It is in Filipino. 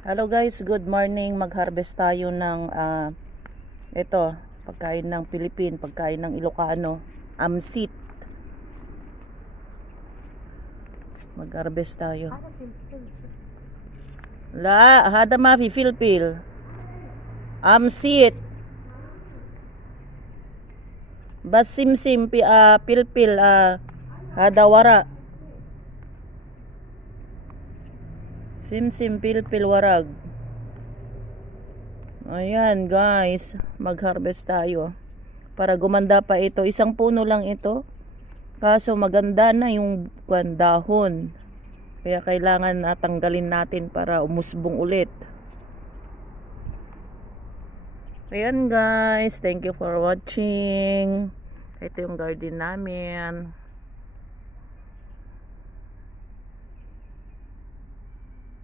Hello guys, good morning. Mag-harvest tayo ng ito, pagkain ng Pilipin, pagkain ng Ilocano, amsit. Mag-harvest tayo. La, hada mafi filpil. Amsit. Basimsim pilpil hada wara. Simsim pilpil warag. Ayan guys, mag-harvest tayo para gumanda pa ito. Isang puno lang ito, kaso maganda na yung dahon, kaya kailangan tanggalin natin para umusbong ulit. Ayan guys, thank you for watching. Ito yung garden namin.